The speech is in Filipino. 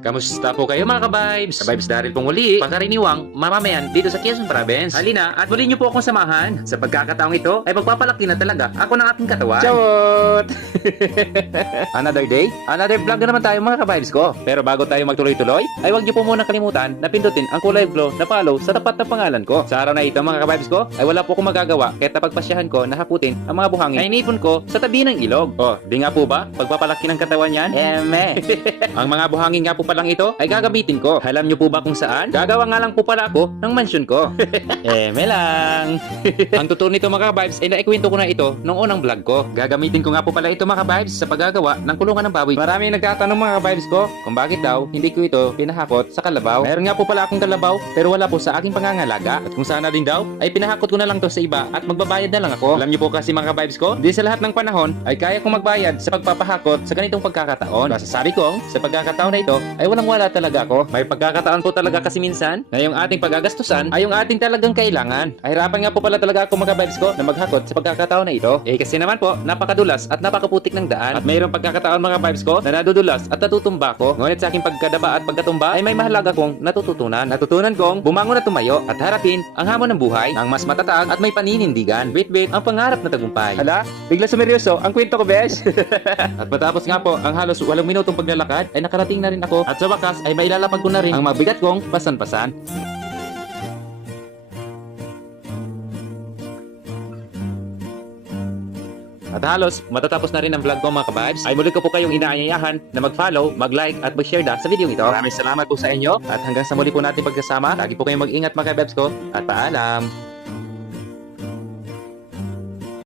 Kamusta po kayo mga ka-vibes? Ka-vibes Daryl pong muli, pangkaraniwang mamamayan dito sa Quezon Province. Halina at muli niyo po akong samahan. Sa pagkakataong ito ay magpapalaki na talaga ako ng aking katawan. Chawot! Another day, another vlog na naman tayo mga ka-vibes ko. Pero bago tayo magtuloy-tuloy, ay huwag niyo po muna kalimutan na pindutin ang kulay glow na follow sa tapat ng pangalan ko. Sa araw na ito mga ka-vibes ko, ay wala po akong magagawa kahit napagpasyahan ko na hakutin ang mga buhangin ay inipon ko sa tabi ng ilog. Oh, di nga po ba? Pagpapalaki ng katawan yan? Eme! Ang mga buhangin nga po palang ito ay gagamitin ko. Alam niyo po ba kung saan? Gagawa nga lang po pala ako ng mansion ko. Eme lang! Ang totoo nito mga ka-vibes ay naikwento ko na ito nung unang vlog ko. Gagamitin ko nga po pala ito mga ka-vibes sa paggagawa ng kulungan ng baboy. Maraming nagtatanong mga ka-vibes ko kung bakit daw hindi ko ito pinahakot sa kalabaw. Mayroon nga po pala akong kalabaw pero wala po sa aking pangangalaga. At kung sana din daw ay pinahakot ko na lang to sa iba at magbabayad na lang ako. Alam niyo po kasi mga ka-vibes ko, hindi sa lahat ng panahon ay kaya kong magbayad sa pagpapahakot sa ganitong pagkakataon. Masasabi kong sa pagkakataon na ito ay walang wala talaga ako. May pagkakataon po talaga kasi minsan na yung ating pagagastusan ay yung ating talagang kailangan. Ay hirapan nga po pala talaga ako mga ka-vibes ko na maghakot sa pagkakataon na ito. Eh kasi naman po napakadulas at napakaputik ng daan. At mayroong pagkakataon mga vibes ko na nadudulas at natutumba ko. Ngunit sa aking pagkadapa at pagkatumba ay may mahalaga kong natututunan. Natutunan kong bumangon at tumayo at harapin ang hamon ng buhay ng mas matatag at may paninindigan. Wait, ang pangarap na tagumpay. Hala, bigla sumeryoso ang kwento ko, besh. At matapos nga po ang halos 8 minutong paglalakad ay nakarating na rin ako at sa wakas ay mailalapag ko na rin ang mabigat kong pasan-pasan. At halos matatapos na rin ang vlog ko mga ka-vibes. Ay muli ko po kayong inaanyayahan na mag-follow, mag-like at mag-share sa video ito. Maraming salamat po sa inyo at hanggang sa muli po natin pagkasama. Lagi po kayong mag-ingat mga ka-vibes ko at paalam!